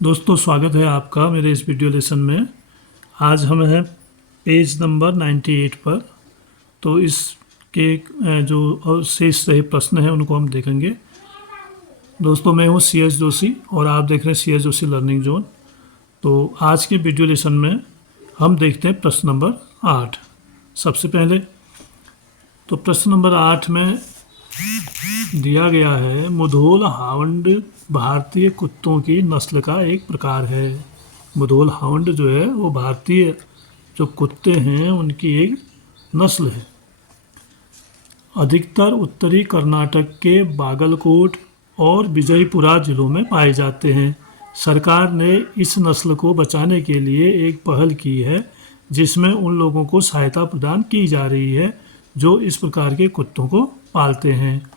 दोस्तों स्वागत है आपका मेरे इस वीडियो लेसन में। आज हम हैं पेज नंबर 98 पर। तो इसके जो अवशेष रहे प्रश्न हैं उनको हम देखेंगे। दोस्तों मैं हूं सी एस जोशी और आप देख रहे हैं C S Joshi learning zone. तो आज के वीडियो लेसन में हम देखते हैं प्रश्न नंबर 8। सबसे पहले तो प्रश्न नंबर 8 में दिया गया है मुधोल हाउंड भारतीय कुत्तों की नस्ल का एक प्रकार है। मुधोल हाउंड जो है वो भारतीय जो कुत्ते हैं उनकी एक नस्ल है। अधिकतर उत्तरी कर्नाटक के बागलकोट और विजयपुरा जिलों में पाए जाते हैं। सरकार ने इस नस्ल को बचाने के लिए एक पहल की है जिसमें उन लोगों को सहायता प्रदान की जा रही है जो इस प्रकार के कुत्तों को पालते हैं।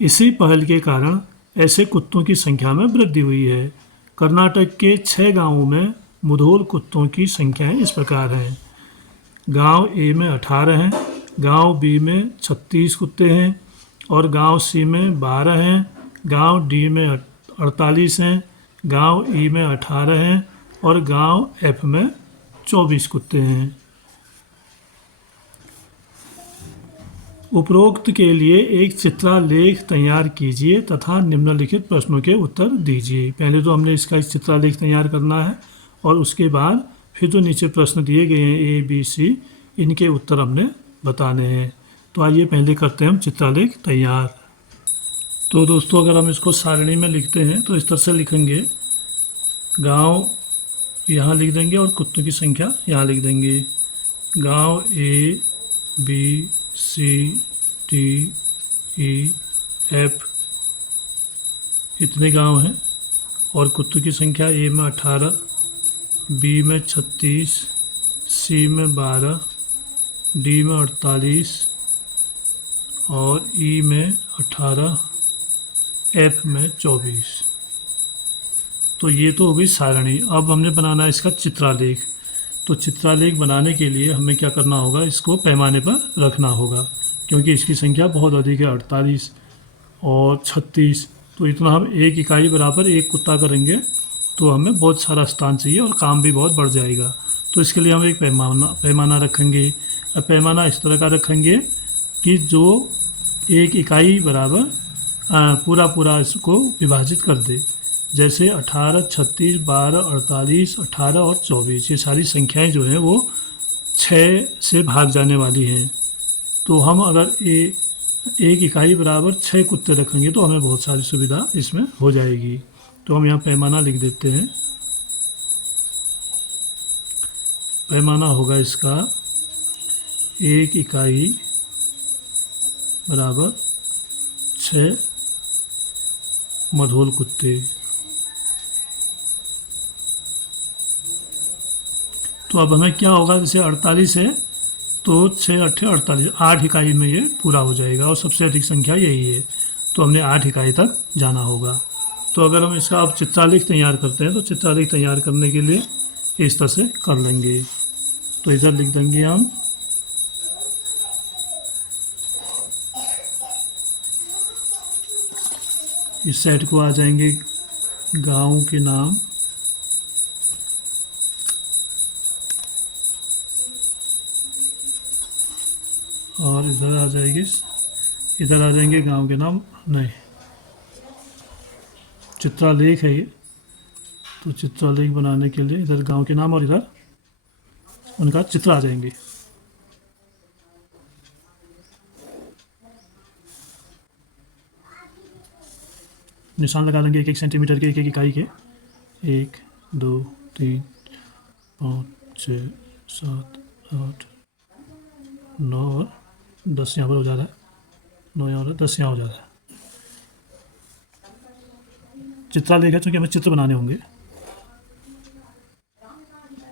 इसी पहल के कारण ऐसे कुत्तों की संख्या में वृद्धि हुई है। कर्नाटक के 6 गांवों में मुधोल कुत्तों की संख्याएं इस प्रकार हैं। गांव ए में 18 हैं, गांव बी में 36 कुत्ते हैं और गांव सी में 12 हैं, गांव डी में 48 हैं, गांव ई में 18 हैं और गांव एफ में 24 कुत्ते हैं। उपरोक्त के लिए एक चित्रालेख तैयार कीजिए तथा निम्नलिखित प्रश्नों के उत्तर दीजिए। पहले तो हमने इसका एक चित्रालेख तैयार करना है और उसके बाद फिर जो नीचे प्रश्न दिए गए हैं ए बी सी इनके उत्तर हमने बताने हैं। तो आइए पहले करते हैं हम चित्रालेख तैयार। तो दोस्तों अगर हम इसको सारणी में लिखते हैं तो इस तरह से लिखेंगे। गांव यहाँ लिख देंगे और कुत्तों की संख्या यहाँ लिख देंगे। गांव A B C D E F इतने गांव हैं और कुत्तों की संख्या ए में 18, बी में 36, सी में 12, डी में 48 और ई में 18, एफ में 24। तो ये तो हो गई सारणी। अब हमने बनाना है इसका चित्रालेख। तो चित्रालेख बनाने के लिए हमें क्या करना होगा, इसको पैमाने पर रखना होगा क्योंकि इसकी संख्या बहुत अधिक है 48 और 36। तो इतना हम एक इकाई बराबर एक कुत्ता करेंगे तो हमें बहुत सारा स्थान चाहिए और काम भी बहुत बढ़ जाएगा। तो इसके लिए हम एक पैमाना रखेंगे। अब पैमाना इस तरह का रखेंगे कि जो एक इकाई बराबर पूरा इसको विभाजित कर दे। जैसे 18, 36, 12, 48, 18 और 24 ये सारी संख्याएं जो हैं वो 6 से भाग जाने वाली हैं। तो हम अगर एक इकाई बराबर 6 कुत्ते रखेंगे तो हमें बहुत सारी सुविधा इसमें हो जाएगी। तो हम यहाँ पैमाना लिख देते हैं। पैमाना होगा इसका एक इकाई बराबर 6 मुधोल कुत्ते। तो अब हमें क्या होगा, जैसे 48 है तो 6 8 48 8 इकाई में ये पूरा हो जाएगा और सबसे अधिक संख्या यही है। तो हमने 8 इकाई तक जाना होगा। तो अगर हम इसका अब चित्रालेख तैयार करते हैं तो चित्रालेख तैयार करने के लिए इस तरह से कर लेंगे। तो इधर लिख देंगे हम इस साइड को आ जाएंगे गांव के नाम और इधर आ जाएंगे गांव के नाम नहीं, चित्रालेख है ये। तो चित्रालेख बनाने के लिए इधर गांव के नाम और इधर उनका चित्र आ जाएंगे। निशान लगा लेंगे 1-1 सेंटीमीटर के, 1-1 इकाई के। 1 2 3 5 6 7 8 9 और 10 यहाँ पर हो जा रहा है। 9 यहाँ और 10 यहाँ हो जा रहा है। चित्रालेख है चूँकि हमें चित्र बनाने होंगे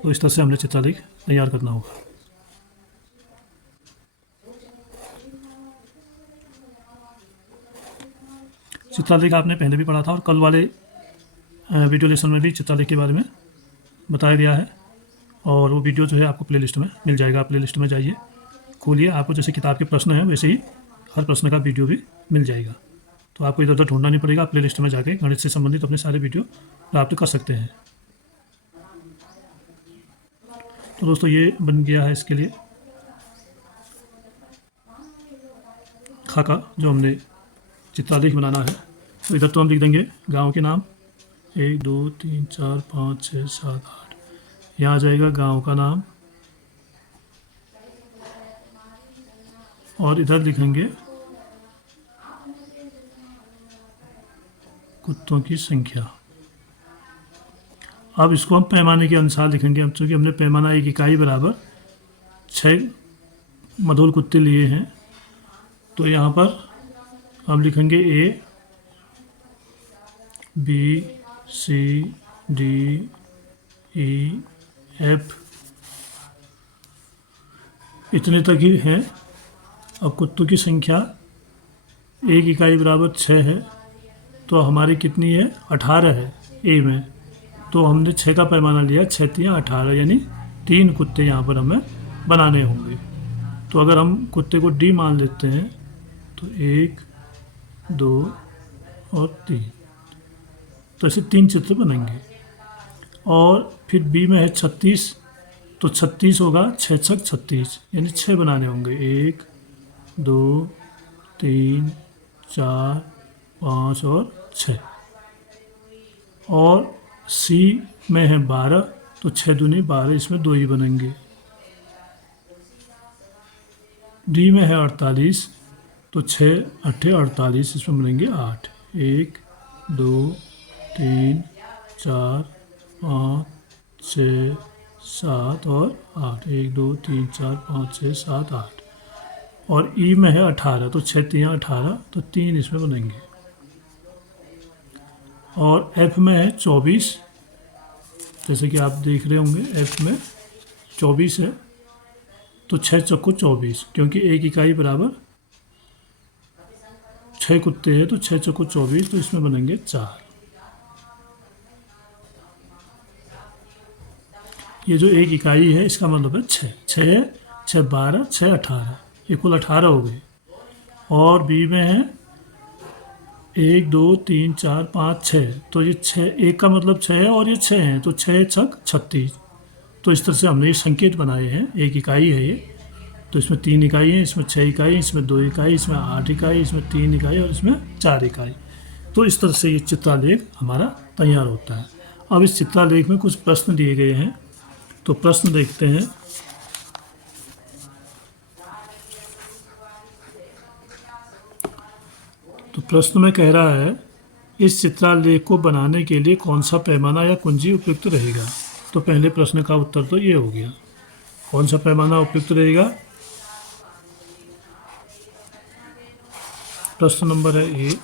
तो इस तरह से हमने चित्रालेख तैयार करना होगा। चित्रालेख आपने पहले भी पढ़ा था और कल वाले वीडियो लेसन में भी चित्रालेख के बारे में बताया गया है और वो वीडियो जो है आपको प्लेलिस्ट में मिल जाएगा। आप प्लेलिस्ट में जाइए, खोलिए, आपको जैसे किताब के प्रश्न हैं वैसे ही हर प्रश्न का वीडियो भी मिल जाएगा। तो आपको इधर उधर ढूंढना नहीं पड़ेगा, प्ले लिस्ट में जाके गणित से संबंधित अपने सारे वीडियो प्राप्त कर सकते हैं। तो दोस्तों ये बन गया है इसके लिए खाका जो हमने चित्रालेख बनाना है। तो इधर तो हम लिख देंगे गांव के नाम 1 2 3 4 5 6 7 8। यहाँ आ जाएगा गांव का नाम और इधर लिखेंगे कुत्तों की संख्या। अब इसको हम पैमाने के अनुसार लिखेंगे। अब चूँकि हमने पैमाना 1 इकाई बराबर 6 मधुर कुत्ते लिए हैं, तो यहाँ पर हम लिखेंगे A B C D E F, इतने तक ही हैं। अब कुत्तों की संख्या 1 इकाई बराबर 6 है, तो हमारी कितनी है 18 है ए में। तो हमने 6 का पैमाना लिया, 6 3 18, यानी 3 कुत्ते यहाँ पर हमें बनाने होंगे। तो अगर हम कुत्ते को डी मान लेते हैं तो 1 2 और 3, तो ऐसे 3 चित्र बनेंगे। और फिर बी में है 36, तो 36 होगा 6 6 36, यानी 6 बनाने होंगे। 1 2 3 4 5 और 6। और सी में है 12, तो 6 दूनी 12, इसमें 2 ही बनेंगे। डी में है 48, तो 6 8 48, इसमें बनेंगे 8। 1 2 3 4 5 6 7 और 8। 1 2 3 4 5 6 7 8। और ई में है 18, तो 6 3 18, तो 3 इसमें बनेंगे। और एफ में है 24, जैसे कि आप देख रहे होंगे एफ में 24 है, तो 6 चौको 24, क्योंकि 1 इकाई बराबर 6 कुत्ते हैं, तो 6 चौको 24, तो इसमें बनेंगे 4। ये जो 1 इकाई है इसका मतलब है 6 6 6 12 6 18, कुल 18 हो गए। और बी में है 1 2 3 4 5 6, तो ये 6, 1 का मतलब 6 है और ये 6 हैं, तो 6 छक 36। तो इस तरह से हमने ये संकेत बनाए हैं। 1 इकाई है ये, तो इसमें 3 इकाई है, इसमें 6 इकाई, इसमें 2 इकाई, इसमें 8 इकाई, इसमें 3 इकाई और इसमें 4 इकाई। तो इस तरह से ये चित्रालेख हमारा तैयार होता है। अब इस चित्रालेख में कुछ प्रश्न दिए गए हैं, तो प्रश्न देखते हैं। तो प्रश्न में कह रहा है इस चित्रालेख को बनाने के लिए कौन सा पैमाना या कुंजी उपयुक्त रहेगा। तो पहले प्रश्न का उत्तर तो ये हो गया। कौन सा पैमाना उपयुक्त रहेगा? प्रश्न नंबर है ए,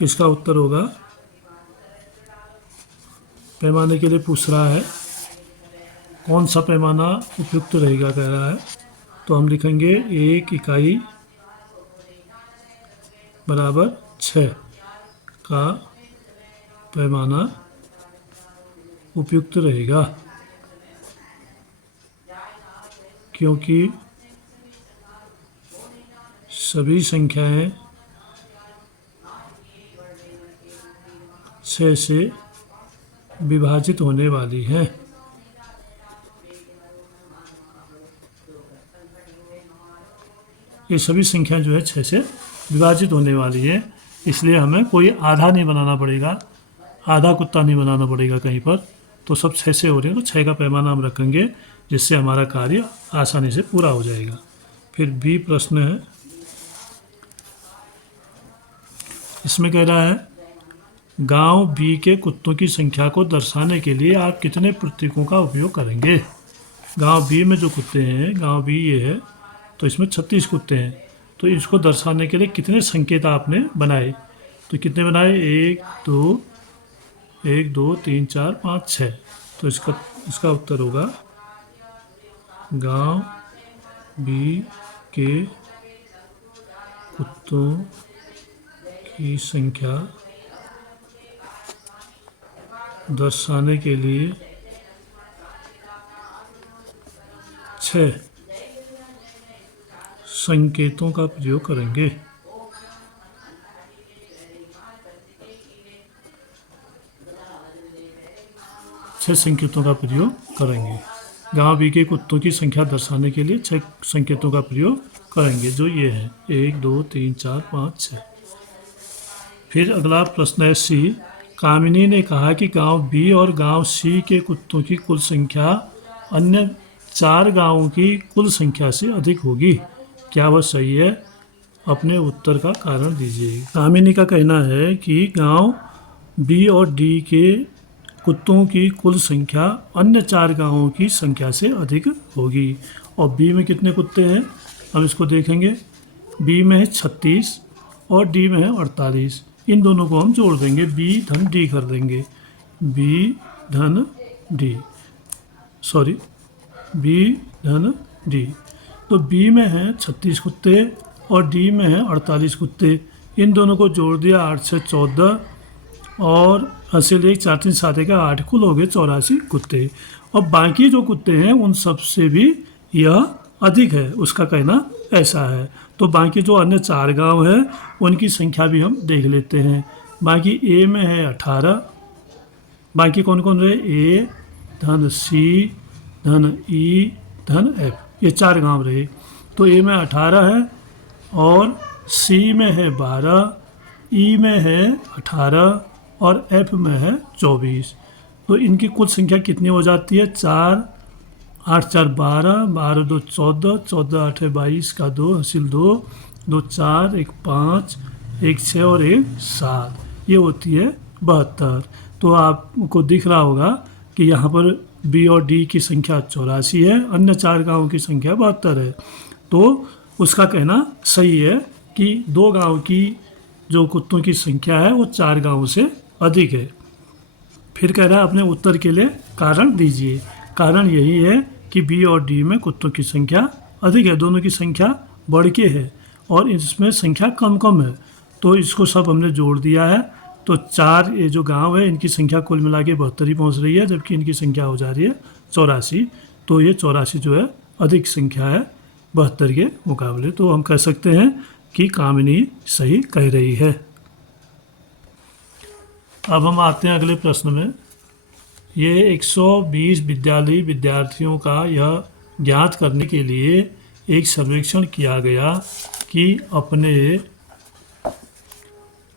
इसका उत्तर होगा, पैमाने के लिए पूछ रहा है कौन सा पैमाना उपयुक्त रहेगा कह रहा है, तो हम लिखेंगे 1 इकाई बराबर 6 का पैमाना उपयुक्त रहेगा, क्योंकि सभी संख्याएं 6 से विभाजित होने वाली हैं। ये सभी संख्याएं जो है 6 से विभाजित होने वाली है, इसलिए हमें कोई आधा नहीं बनाना पड़ेगा, आधा कुत्ता नहीं बनाना पड़ेगा कहीं पर। तो सब 6 से हो रहे हैं, तो 6 का पैमाना हम रखेंगे, जिससे हमारा कार्य आसानी से पूरा हो जाएगा। फिर बी प्रश्न है, इसमें कह रहा है गांव बी के कुत्तों की संख्या को दर्शाने के लिए आप कितने प्रतीकों का उपयोग करेंगे। गांव बी में जो कुत्ते हैं, गांव बी ये है, तो इसमें 36 कुत्ते हैं, तो इसको दर्शाने के लिए कितने संकेत आपने बनाए। तो कितने बनाए? 1 2 3 4 5 6। तो इसका उत्तर होगा गांव बी के कुत्तों की संख्या दर्शाने के लिए 6 संकेतों का प्रयोग करेंगे। छह संकेतों का प्रयोग करेंगे। गांव बी के कुत्तों की संख्या दर्शाने के लिए छह संकेतों का प्रयोग करेंगे, जो ये है 1 2 3 4 5 6। फिर अगला प्रश्न है सी। कामिनी ने कहा कि गांव बी और गांव सी के कुत्तों की कुल संख्या अन्य 4 गांवों की कुल संख्या से अधिक होगी। क्या वह सही है? अपने उत्तर का कारण दीजिए। कामिनी का कहना है कि गांव बी और डी के कुत्तों की कुल संख्या अन्य 4 गांवों की संख्या से अधिक होगी। और बी में कितने कुत्ते हैं हम इसको देखेंगे। बी में है 36 और डी में है 48। इन दोनों को हम जोड़ देंगे, बी धन डी कर देंगे। बी धन डी, सॉरी बी धन डी। तो बी में है 36 कुत्ते और डी में है 48 कुत्ते। इन दोनों को जोड़ दिया, 8 से 14 और हासिल 1 4 3 7 का 8, कुल हो गए 84 कुत्ते। और बाकी जो कुत्ते हैं उन सब से भी यह अधिक है, उसका कहना ऐसा है। तो बाकी जो अन्य 4 गांव है उनकी संख्या भी हम देख लेते हैं। बाकी ए में है 18, बाकी कौन कौन रहे? ए धन सी धन ई धन एफ, ये 4 गांव रहे। तो ए में 18 है और सी में है 12, ई में है 18 और एफ में है 24। तो इनकी कुल संख्या कितनी हो जाती है? 4 8 4 12, 12 2 14, 14 8 22 का 2 हासिल 2, 2 4 1 5 1 6 और 1 7, ये होती है 72। तो आपको दिख रहा होगा कि यहाँ पर बी और डी की संख्या 84 है, अन्य 4 गांवों की संख्या 72 है। तो उसका कहना सही है कि 2 गांव की जो कुत्तों की संख्या है वो 4 गांवों से अधिक है। फिर कह रहा है अपने उत्तर के लिए कारण दीजिए। कारण यही है कि बी और डी में कुत्तों की संख्या अधिक है, दोनों की संख्या बढ़ के है और इसमें संख्या कम कम है। तो इसको सब हमने जोड़ दिया है। तो 4 ये जो गांव है इनकी संख्या कुल मिला के 72 ही पहुँच रही है, जबकि इनकी संख्या हो जा रही है 84। तो ये 84 जो है अधिक संख्या है 72 के मुकाबले। तो हम कह सकते हैं कि कामिनी सही कह रही है। अब हम आते हैं अगले प्रश्न में। ये 120 विद्यार्थियों का यह ज्ञात करने के लिए एक सर्वेक्षण किया गया कि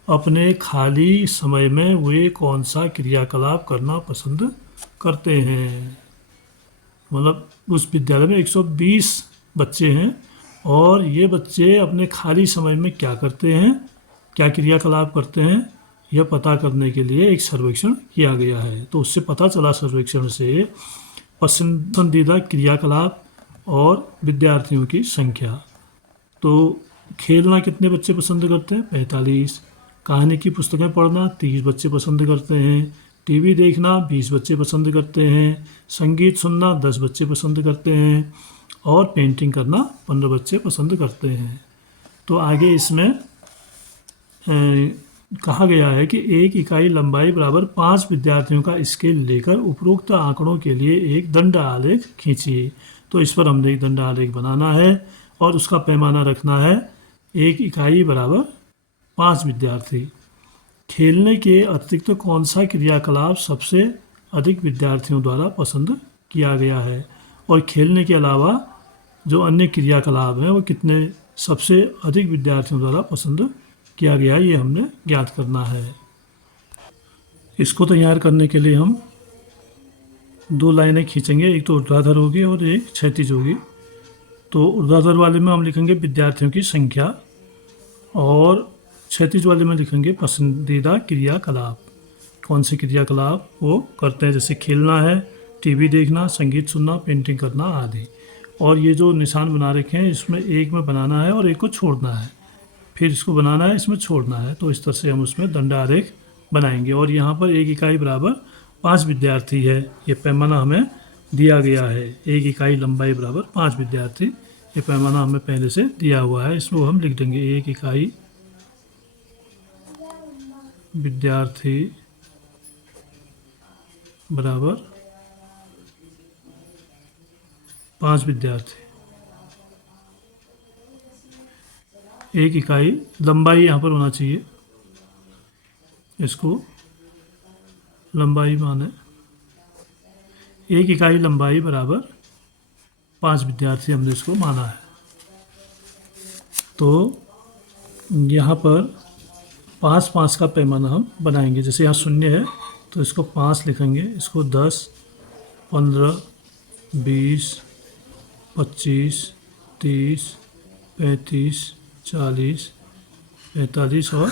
अपने खाली समय में वे कौन सा क्रियाकलाप करना पसंद करते हैं। मतलब उस विद्यालय में 120 बच्चे हैं और ये बच्चे अपने खाली समय में क्या करते हैं, क्या क्रियाकलाप करते हैं, यह पता करने के लिए एक सर्वेक्षण किया गया है। तो उससे पता चला सर्वेक्षण से पसंदीदा क्रियाकलाप और विद्यार्थियों की संख्या। तो खेलना कितने बच्चे पसंद करते हैं? 45। कहानी की पुस्तकें पढ़ना 30 बच्चे पसंद करते हैं। टीवी देखना 20 बच्चे पसंद करते हैं। संगीत सुनना 10 बच्चे पसंद करते हैं और पेंटिंग करना 15 बच्चे पसंद करते हैं। तो आगे इसमें कहा गया है कि 1 इकाई लंबाई बराबर 5 विद्यार्थियों का स्केल लेकर उपरोक्त आंकड़ों के लिए एक दंड आलेख खींचिए। तो इस पर हमने एक दंड आलेख बनाना है और उसका पैमाना रखना है 1 इकाई बराबर 5 विद्यार्थी। खेलने के अतिरिक्त कौन सा क्रियाकलाप सबसे अधिक विद्यार्थियों द्वारा पसंद किया गया है, और खेलने के अलावा जो अन्य क्रियाकलाप हैं वो कितने सबसे अधिक विद्यार्थियों द्वारा पसंद किया गया है, ये हमने ज्ञात करना है। इसको तैयार करने के लिए हम 2 लाइनें खींचेंगे, एक तो ऊर्ध्वाधर होगी और एक क्षैतिज होगी। तो ऊर्ध्वाधर वाले में हम लिखेंगे विद्यार्थियों की संख्या और क्षैतिज वाले में लिखेंगे पसंदीदा क्रियाकलाप, कौन से क्रियाकलाप वो करते हैं, जैसे खेलना है, टीवी देखना, संगीत सुनना, पेंटिंग करना आदि। और ये जो निशान बना रखे हैं इसमें एक में बनाना है और एक को छोड़ना है, फिर इसको बनाना है, इसमें छोड़ना है। तो इस तरह से हम उसमें दंड आरेख बनाएंगे। और यहाँ पर 1 इकाई बराबर 5 विद्यार्थी है, ये पैमाना हमें दिया गया है। 1 इकाई लंबाई बराबर 5 विद्यार्थी, ये पैमाना हमें पहले से दिया हुआ है, इसको हम लिख देंगे 1 इकाई विद्यार्थी बराबर 5 विद्यार्थी। 1 इकाई लंबाई यहाँ पर होना चाहिए, इसको लंबाई माने 1 इकाई लंबाई बराबर 5 विद्यार्थी हमने इसको माना है। तो यहाँ पर 5-5 का पैमाना हम बनाएंगे। जैसे यहाँ 0 है तो इसको 5 लिखेंगे, इसको 10, 15, 20, 25, 30, 35, 40, 45 और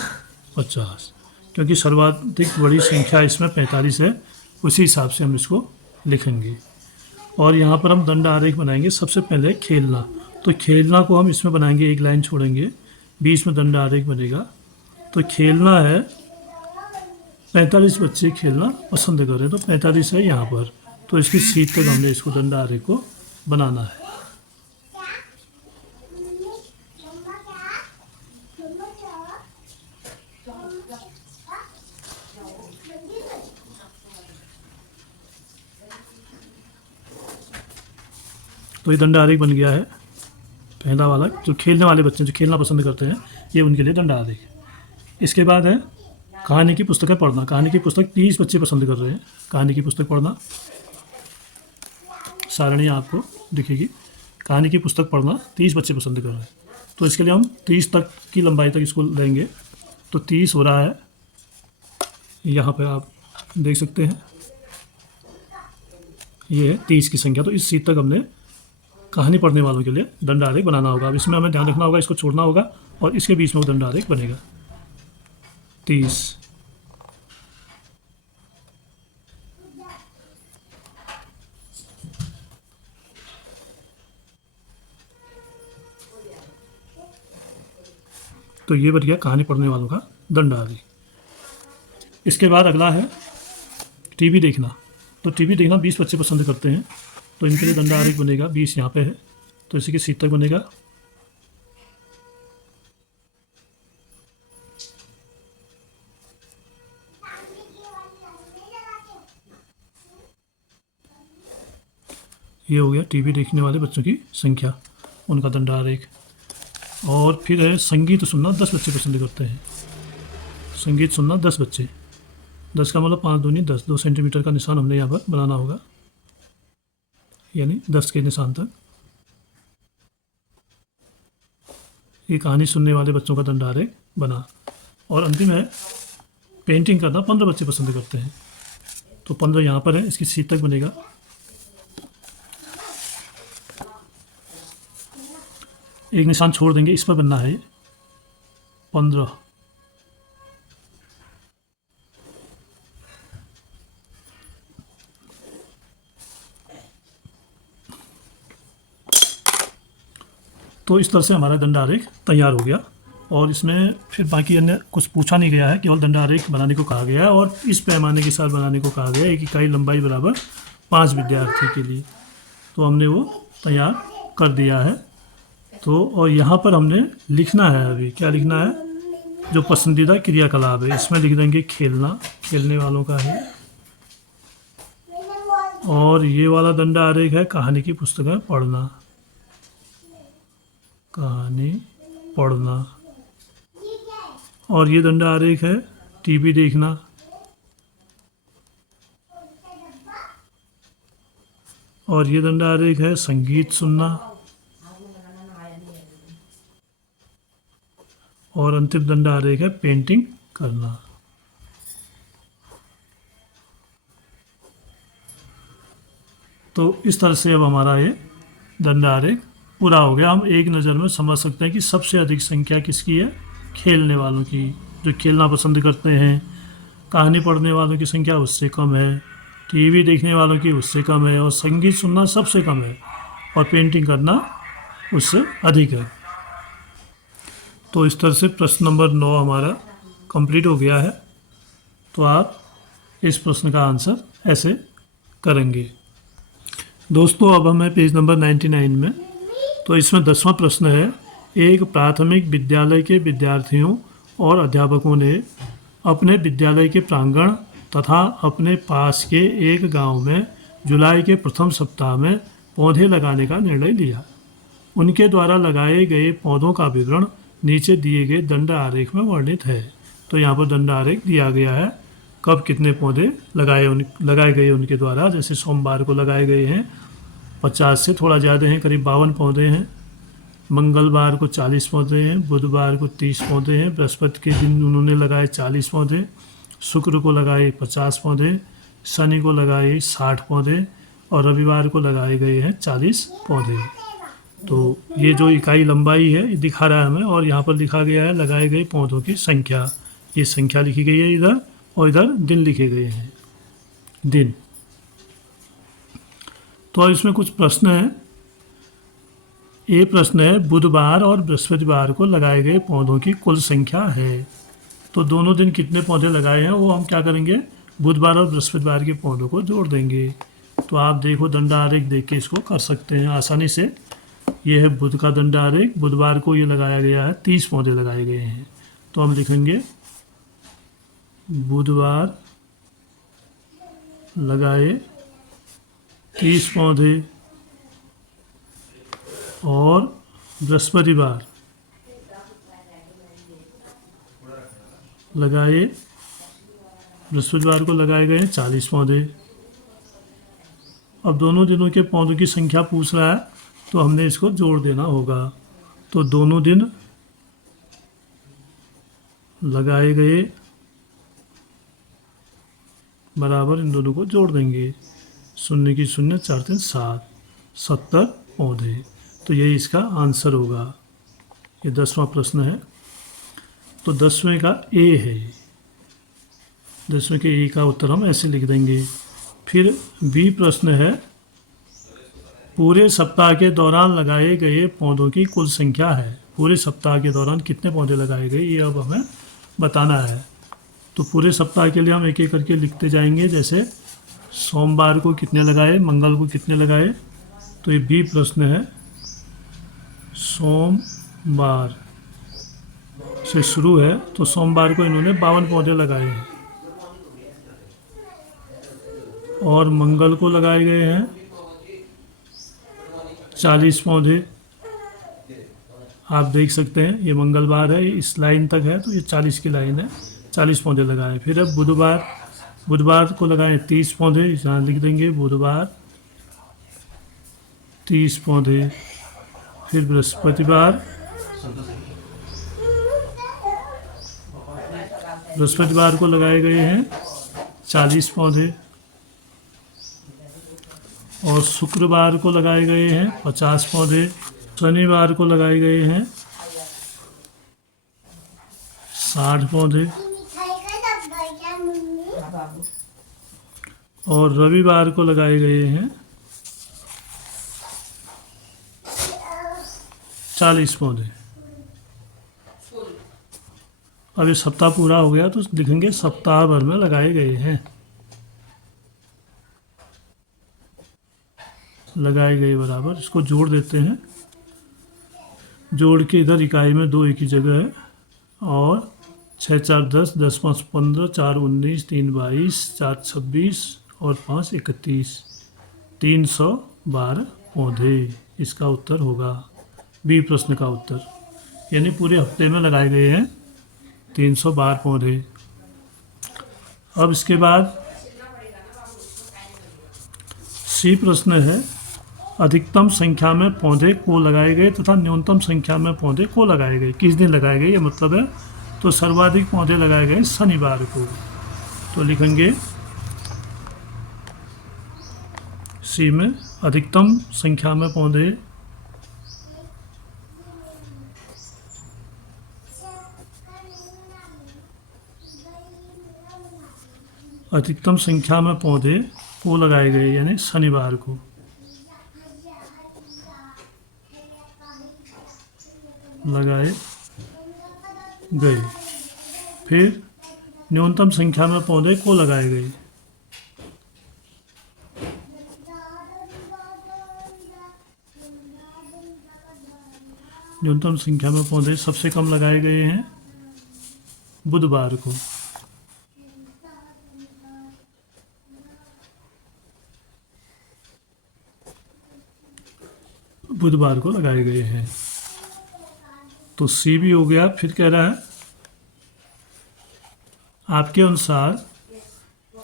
50, क्योंकि सर्वाधिक बड़ी संख्या इसमें 45 है, उसी हिसाब से हम इसको लिखेंगे। और यहाँ पर हम दंड आरेख बनाएंगे। सबसे पहले खेलना, तो खेलना को हम इसमें बनाएंगे, एक लाइन छोड़ेंगे, बीच में दंड आरेख बनेगा। तो खेलना है 45 बच्चे खेलना पसंद कर रहे हैं, तो 45 है यहाँ पर, तो इसकी सीट तक हमने इसको दंड आरेख को बनाना है। तो ये दंड आरेख बन गया है पहला वाला। जो खेलने वाले बच्चे जो खेलना पसंद करते हैं, ये उनके लिए दंड आरेख। इसके बाद है कहानी की पुस्तकें पढ़ना। कहानी की पुस्तक 30 बच्चे पसंद कर रहे हैं, कहानी की पुस्तक पढ़ना। सारणी आपको दिखेगी, कहानी की पुस्तक पढ़ना 30 बच्चे पसंद कर रहे हैं, तो इसके लिए हम 30 तक की लंबाई तक इसको लेंगे। तो 30 हो रहा है, यहाँ पे आप देख सकते हैं, ये है 30 की संख्या। तो इस सीट तक हमने कहानी पढ़ने वालों के लिए दंड आरेख बनाना होगा। अब इसमें हमें ध्यान रखना होगा, इसको छोड़ना होगा और इसके बीच में वो दंड आरेख बनेगा 30। तो ये बन गया कहानी पढ़ने वालों का दंड आरेख। इसके बाद अगला है टीवी देखना। तो टीवी देखना 20 बच्चे पसंद करते हैं, तो इनके लिए दंड आरेख बनेगा। 20 यहाँ पे है, तो इसी की सीट तक बनेगा। ये हो गया टीवी देखने वाले बच्चों की संख्या, उनका दंड आरेख। और फिर है संगीत सुनना। 10 बच्चे पसंद करते हैं संगीत सुनना, 10 बच्चे। 10 का मतलब 5 दूनी 10, 2 सेंटीमीटर का निशान हमने यहाँ पर बनाना होगा, यानी 10 के निशान तक। ये कहानी सुनने वाले बच्चों का दंड आरेख बना। और अंतिम है पेंटिंग करना। 15 बच्चे पसंद करते हैं, तो 15 यहाँ पर है, इसकी सीट तक बनेगा। एक निशान छोड़ देंगे, इस पर बनना है 15। तो इस तरह से हमारा दंड आरेख तैयार हो गया। और इसमें फिर बाकी अन्य कुछ पूछा नहीं गया है, केवल दंड आरेख बनाने को कहा गया है और इस पैमाने के साथ बनाने को कहा गया है। 1 इकाई लंबाई बराबर 5 विद्यार्थी के लिए, तो हमने वो तैयार कर दिया है। तो और यहाँ पर हमने लिखना है, अभी क्या लिखना है, जो पसंदीदा क्रियाकलाप है इसमें लिख देंगे खेलना, खेलने वालों का है। और ये वाला दंड आरेख है कहानी की पुस्तकें पढ़ना, कहानी पढ़ना। और ये दंड आरेख है टीवी देखना। और ये दंड आरेख है संगीत सुनना। और अंतिम दंड आरेख है पेंटिंग करना। तो इस तरह से अब हमारा ये दंड आरेख पूरा हो गया। हम एक नज़र में समझ सकते हैं कि सबसे अधिक संख्या किसकी है, खेलने वालों की, जो खेलना पसंद करते हैं। कहानी पढ़ने वालों की संख्या उससे कम है, टीवी देखने वालों की उससे कम है, और संगीत सुनना सबसे कम है, और पेंटिंग करना उससे अधिक है। तो इस तरह से प्रश्न नंबर 9 हमारा कंप्लीट हो गया है। तो आप इस प्रश्न का आंसर ऐसे करेंगे। दोस्तों अब हम हैं पेज नंबर 99 में। तो इसमें 10वां प्रश्न है, एक प्राथमिक विद्यालय के विद्यार्थियों और अध्यापकों ने अपने विद्यालय के प्रांगण तथा अपने पास के एक गांव में जुलाई के प्रथम सप्ताह में पौधे लगाने का निर्णय लिया। उनके द्वारा लगाए गए पौधों का विवरण नीचे दिए गए दंड आरेख में वर्णित है। तो यहाँ पर दंड आरेख दिया गया है, कब कितने पौधे लगाए गए उनके द्वारा। जैसे सोमवार को लगाए गए हैं 50 से थोड़ा ज़्यादा हैं, करीब 52 पौधे हैं। मंगलवार को 40 पौधे हैं, बुधवार को 30 पौधे हैं, बृहस्पति के दिन उन्होंने लगाए 40 पौधे, शुक्र को लगाए 50 पौधे, शनि को लगाए 60 पौधे और रविवार को लगाए गए हैं 40 पौधे। तो ये जो इकाई लंबाई है ये दिखा रहा है हमें, और यहाँ पर लिखा गया है लगाए गए पौधों की संख्या। ये संख्या लिखी गई है इधर, और इधर दिन लिखे गए हैं, दिन। तो अब इसमें कुछ प्रश्न हैं। ये प्रश्न है, बुधवार और बृहस्पतिवार को लगाए गए पौधों की कुल संख्या है। तो दोनों दिन कितने पौधे लगाए हैं वो हम क्या करेंगे, बुधवार और बृहस्पतिवार के पौधों को जोड़ देंगे। तो आप देखो दंड आरेख देख के इसको कर सकते हैं आसानी से। ये है बुध का दंड आरेख, बुधवार को ये लगाया गया है, 30 पौधे लगाए गए हैं। तो हम लिखेंगे बुधवार लगाए 30 पौधे और बृहस्पतिवार बृहस्पतिवार को लगाए गए 40 पौधे। अब दोनों दिनों के पौधों की संख्या पूछ रहा है, तो हमने इसको जोड़ देना होगा। तो दोनों दिन लगाए गए बराबर इन दोनों को जोड़ देंगे, 0 की 0, 4 3 7, 70 पौधे। तो यही इसका आंसर होगा। ये 10वां प्रश्न है। तो 10वें का ए है, 10वें के ए का उत्तर हम ऐसे लिख देंगे। फिर बी प्रश्न है, पूरे सप्ताह के दौरान लगाए गए पौधों की कुल संख्या है। पूरे सप्ताह के दौरान कितने पौधे लगाए गए ये अब हमें बताना है। तो पूरे सप्ताह के लिए हम एक एक करके लिखते जाएंगे। जैसे सोमवार को कितने लगाए, मंगल को कितने लगाए। तो ये बी प्रश्न है, सोमवार से शुरू है, तो सोमवार को इन्होंने 52 पौधे लगाए हैं, और मंगल को लगाए गए हैं 40 पौधे। आप देख सकते हैं ये मंगलवार है, इस लाइन तक है, तो ये 40 की लाइन है, 40 पौधे लगाए। फिर अब बुधवार को लगाए 30 पौधे, यहाँ लिख देंगे बुधवार 30 पौधे। फिर बृहस्पतिवार को लगाए गए हैं 40 पौधे, और शुक्रवार को लगाए गए हैं 50 पौधे। शनिवार को लगाए गए हैं 60 पौधे, और रविवार को लगाए गए हैं 40 पौधे। अब ये सप्ताह पूरा हो गया तो लिखेंगे सप्ताह भर में लगाए गए हैं, लगाए गए बराबर, इसको जोड़ देते हैं। जोड़ के इधर इकाई में 2 एक ही जगह है, और 6 4 10, 10 5 15, 4 19, 3 22, 4 26 और 5 31, 312 पौधे इसका उत्तर होगा। बी प्रश्न का उत्तर, यानी पूरे हफ्ते में लगाए गए हैं 312 पौधे। अब इसके बाद सी प्रश्न है, अधिकतम संख्या में पौधे को लगाए गए तथा न्यूनतम संख्या में पौधे को लगाए गए किस दिन लगाए गए, ये मतलब है। तो सर्वाधिक पौधे लगाए गए शनिवार को। तो लिखेंगे सी में अधिकतम संख्या में पौधे को लगाए गए, यानी शनिवार को लगाए गए। फिर न्यूनतम संख्या में पौधे को लगाए गए, न्यूनतम संख्या में पौधे सबसे कम लगाए गए हैं बुधवार को। बुधवार को लगाए गए हैं। तो सी भी हो गया। फिर कह रहा है आपके अनुसार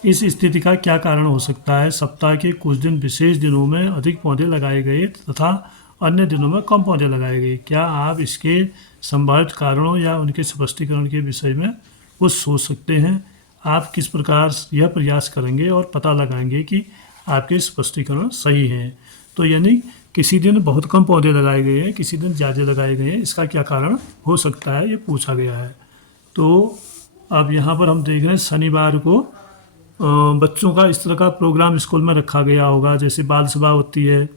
इस स्थिति का क्या कारण हो सकता है? सप्ताह के कुछ दिन विशेष दिनों में अधिक पौधे लगाए गए तथा अन्य दिनों में कम पौधे लगाए गए। क्या आप इसके संभावित कारणों या उनके स्पष्टीकरण के विषय में कुछ सोच सकते हैं? आप किस प्रकार यह प्रयास करेंगे और पता लगाएंगे कि आपके स्पष्टीकरण सही हैं? तो यानी किसी दिन बहुत कम पौधे लगाए गए हैं, किसी दिन ज़्यादा लगाए गए हैं, इसका क्या कारण हो सकता है, ये पूछा गया है। तो अब यहाँ पर हम देख रहे हैं शनिवार को बच्चों का इस तरह का प्रोग्राम स्कूल में रखा गया होगा, जैसे बाल सभा होती है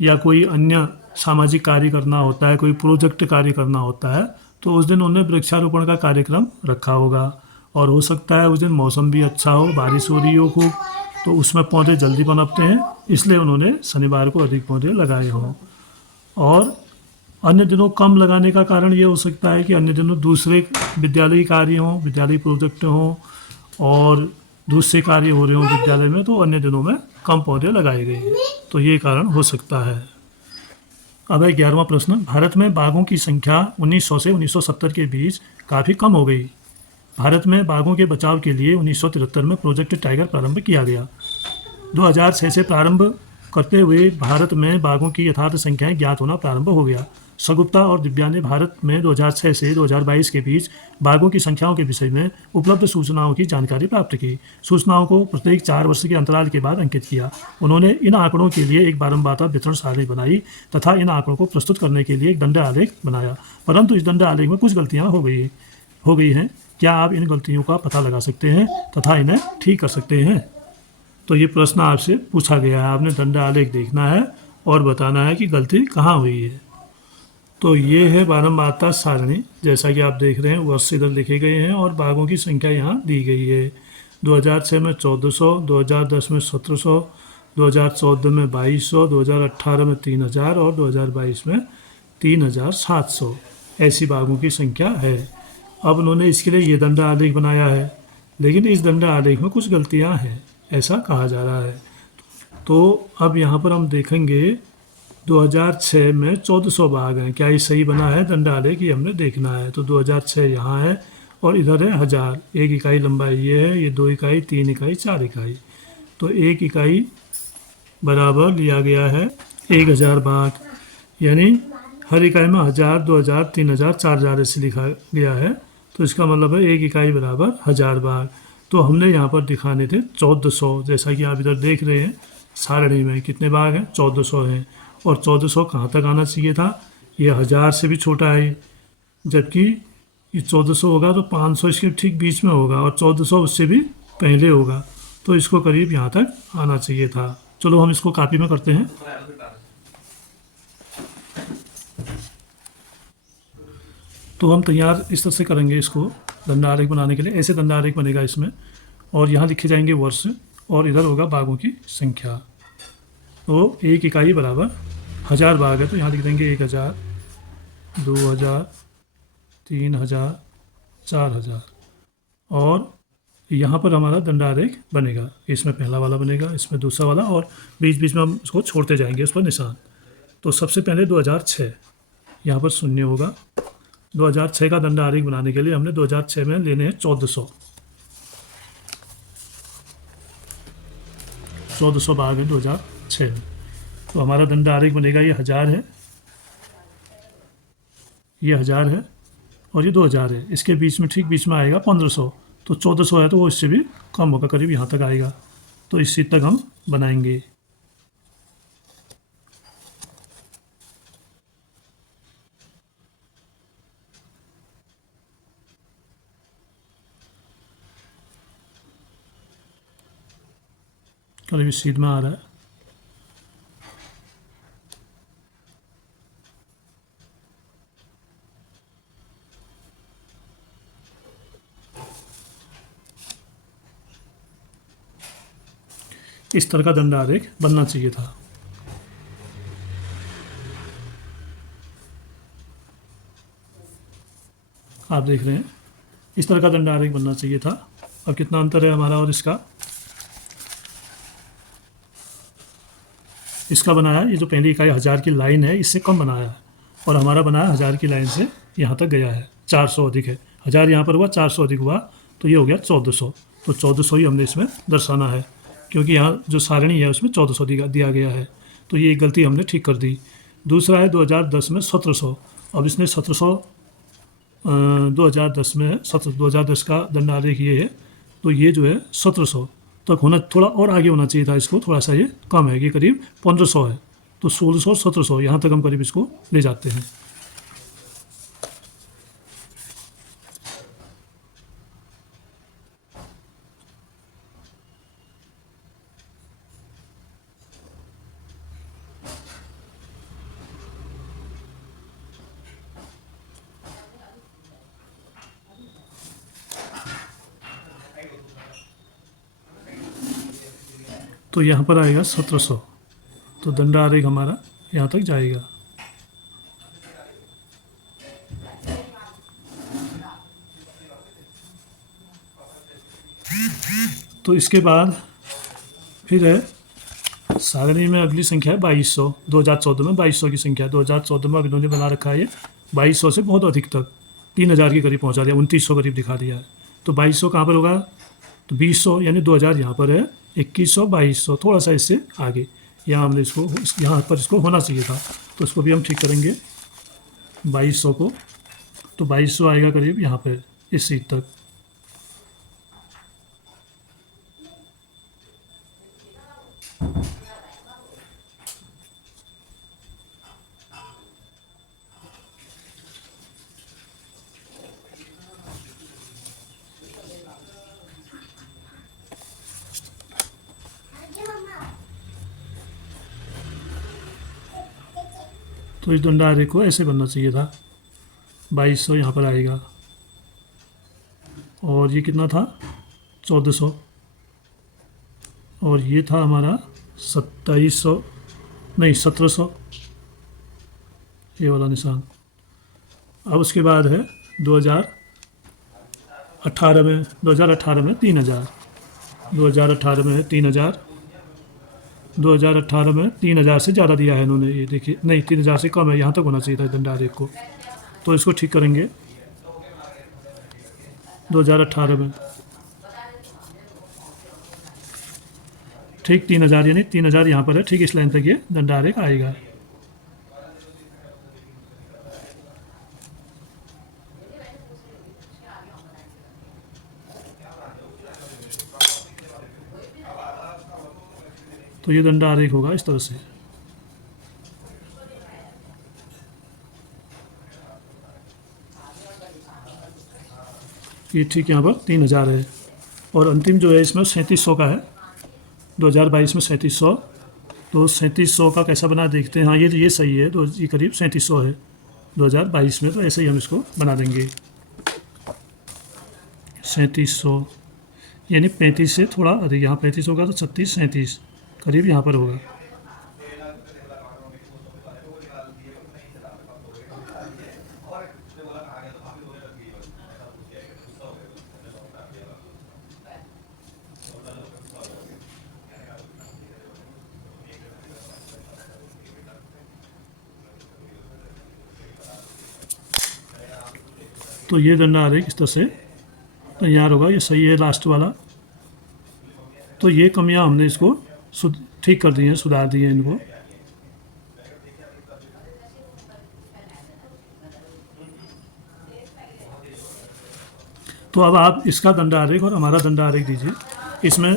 या कोई अन्य सामाजिक कार्य करना होता है, कोई प्रोजेक्ट कार्य करना होता है, तो उस दिन उन्होंने वृक्षारोपण का कार्यक्रम रखा होगा। और हो सकता है उस दिन मौसम भी अच्छा हो, बारिश हो रही हो खूब, तो उसमें पौधे जल्दी पनपते हैं, इसलिए उन्होंने शनिवार को अधिक पौधे लगाए हों। और अन्य दिनों कम लगाने का कारण ये हो सकता है कि अन्य दिनों दूसरे विद्यालयी कार्य हों, विद्यालयी प्रोजेक्ट हों और दूसरे कार्य हो रहे हों विद्यालय में, तो अन्य दिनों में कम पौधे लगाए गए, तो ये कारण हो सकता है। अब है 11वां प्रश्न। भारत में बाघों की संख्या 1900 से 1970 के बीच काफ़ी कम हो गई। भारत में बाघों के बचाव के लिए 1973 में प्रोजेक्ट टाइगर प्रारंभ किया गया। 2006 से प्रारंभ करते हुए भारत में बाघों की यथार्थ संख्याएं ज्ञात होना प्रारंभ हो गया। सगुप्ता और दिव्या ने भारत में 2006 से 2022 के बीच बाघों की संख्याओं के विषय में उपलब्ध सूचनाओं की जानकारी प्राप्त की। सूचनाओं को प्रत्येक 4 वर्ष के अंतराल के बाद अंकित किया। उन्होंने इन आंकड़ों के लिए एक बारंबारता वितरण सारणी बनाई तथा इन आंकड़ों को प्रस्तुत करने के लिए एक दंड आलेख बनाया, परंतु इस दंड आलेख में कुछ गलतियाँ हो गई हैं। क्या आप इन गलतियों का पता लगा सकते हैं तथा इन्हें ठीक कर सकते हैं? तो ये प्रश्न आपसे पूछा गया है, आपने दंड आलेख देखना है और बताना है कि गलती कहाँ हुई है। तो ये है बारंबारता सारणी, जैसा कि आप देख रहे हैं वर्ष इधर लिखे गए हैं और बाघों की संख्या यहाँ दी गई है। 2006 में 1400, 2010 में 1700, 2014 में 2200, 2018 में 3000 और 2022 में 3700 ऐसी बाघों की संख्या है। अब उन्होंने इसके लिए ये दंड आलेख बनाया है, लेकिन इस दंड आलेख में कुछ गलतियाँ हैं, ऐसा कहा जा रहा है। तो अब यहाँ पर हम देखेंगे 2006 में 1400 बाघ हैं, क्या ये सही बना है दंड आलेख, ये हमने देखना है। तो 2006 यहाँ है और इधर है 1000, 1 इकाई लंबाई ये है, ये 2 इकाई, 3 इकाई, 4 इकाई, तो 1 इकाई बराबर लिया गया है 1000 बाघ, यानी हर इकाई में 1000, 2000, 3000, 4000 ऐसे लिखा गया है। तो इसका मतलब है 1 इकाई बराबर 1000 बाघ। तो हमने यहाँ पर दिखाने थे 1400, जैसा कि आप इधर देख रहे हैं सारणी में कितने बाघ हैं, 1400 हैं। और 1400 कहाँ तक आना चाहिए था, ये 1000 से भी छोटा है, जबकि ये 1400 होगा तो 500 इसके ठीक बीच में होगा और 1400 उससे भी पहले होगा, तो इसको करीब यहाँ तक आना चाहिए था। चलो हम इसको कॉपी में करते हैं। तो हम तैयार इस तरह से करेंगे इसको दंड आलेख बनाने के लिए, ऐसे दंड आलेख बनेगा इसमें, और यहाँ लिखे जाएंगे वर्ष और इधर होगा बाघों की संख्या। तो 1 इकाई बराबर 1000 बाघ है, तो यहाँ लिख देंगे 1000, 2000, 3000, 4000, और यहाँ पर हमारा दंड आलेख बनेगा। इसमें पहला वाला बनेगा, इसमें दूसरा वाला, और बीच बीच में हम उसको छोड़ते जाएंगे उस पर निशान। तो सबसे पहले 2006 यहाँ पर शून्य होगा। 2006 का दंड आलेख बनाने के लिए हमने 2006 में लेने हैं 1400 बाघ है 2006 में। तो हमारा दंड आलेख बनेगा, ये 1000 है, ये 1000 है और ये 2000 है। इसके बीच में ठीक बीच में आएगा 1500, तो 1400 है तो वो इससे भी कम होगा, करीब यहाँ तक आएगा। तो इस सीट तक हम बनाएंगे। करीब इस सीट में आ रहा है। इस तरह का दंड आलेख बनना चाहिए था। आप देख रहे हैं इस तरह का दंड आलेख बनना चाहिए था। अब कितना अंतर है हमारा और इसका, इसका बनाया ये जो पहली इकाई 1000 की लाइन है इससे कम बनाया है, और हमारा बना है 1000 की लाइन से यहाँ तक गया है, 400 अधिक है, 1000 यहाँ पर हुआ, 400 अधिक हुआ, तो ये हो गया 1400। तो 1400 ही हमने इसमें दर्शाना है, क्योंकि यहाँ जो सारणी है उसमें 1400 दिया गया है। तो ये एक गलती हमने ठीक कर दी। दूसरा है 2010 में 1700। अब इसने 1700 2010 में 2010 का दंड आलेख ये है, तो ये जो है 1700 तक होना, थोड़ा और आगे होना चाहिए था इसको, थोड़ा सा ये कम है, ये करीब 1500 है। तो 1600 1700 यहाँ तक हम करीब इसको ले जाते हैं। तो यहाँ पर आएगा 1700, तो दंड आरेख हमारा यहाँ तक जाएगा। तो इसके बाद फिर है सारणी में अगली संख्या है 2200। 2014 में 2200 की संख्या, 2014 में अब इन्होंने बना रखा है ये 2200 से बहुत अधिक तक 3000 के करीब पहुँचा दिया, 2900 करीब दिखा दिया है। तो 2200 कहाँ पर होगा, तो 2000 यानी 2000 यहाँ पर है, 2100 2200 थोड़ा सा इससे आगे, यहाँ हमने इसको यहाँ पर इसको होना चाहिए था, तो इसको भी हम ठीक करेंगे 2200 को। तो 2200 आएगा करीब यहाँ पर इस सीट तक। तो इस दंड आरेख को ऐसे बनना चाहिए था, 2200 यहाँ पर आएगा, और ये कितना था 1400, और ये था हमारा 2700 नहीं 1700, ये वाला निशान। अब उसके बाद है 2018 में 3000, 2018 में है 3000, 2018 में 3000 से ज़्यादा दिया है इन्होंने, ये देखिए, नहीं 3000 से कम है, यहाँ तक होना चाहिए था दंड आरेख को। तो इसको ठीक करेंगे 2018 में, ठीक 3000, यानी 3000 यहाँ पर है, ठीक इस लाइन तक ये दंड आरेख आएगा। तो ये दंड आरेख होगा इस तरह से। ये ठीक यहाँ पर 3000 है, और अंतिम जो है इसमें 3700 का है, 2022 में 3700। तो 3700 का कैसा बना देखते हैं। हाँ ये सही है, तो ये करीब 3700 है 2022 में, तो ऐसे ही हम इसको बना देंगे 3700, यानी 35 से थोड़ा अधिक, यहाँ 35 होगा तो 36 37 करीब यहाँ पर होगा। तो ये दंड आरेख इस तरह से तैयार होगा, ये सही है लास्ट वाला। तो ये कमियां हमने इसको ठीक कर दी हैं, सुधार दिए हैं इनको। तो अब आप इसका दंड आरेख और हमारा दंड आरेख दीजिए। इसमें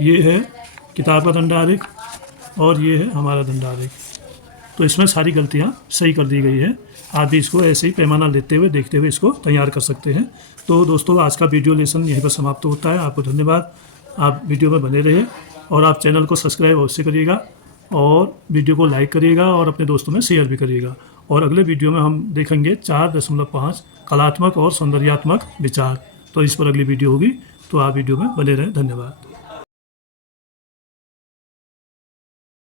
ये है किताब का दंड आरेख और ये है हमारा दंड आरेख। तो इसमें सारी गलतियां सही कर दी गई है। आप भी इसको ऐसे ही पैमाना लेते हुए देखते हुए इसको तैयार कर सकते हैं। तो दोस्तों आज का वीडियो लेसन यहीं पर समाप्त होता है। आपको धन्यवाद, आप वीडियो में बने रहिए और आप चैनल को सब्सक्राइब अवश्य करिएगा और वीडियो को लाइक करिएगा और अपने दोस्तों में शेयर भी करिएगा। और अगले वीडियो में हम देखेंगे 4.5 कलात्मक और सौंदर्यात्मक विचार। तो इस पर अगली वीडियो होगी, तो आप वीडियो में बने रहें। धन्यवाद।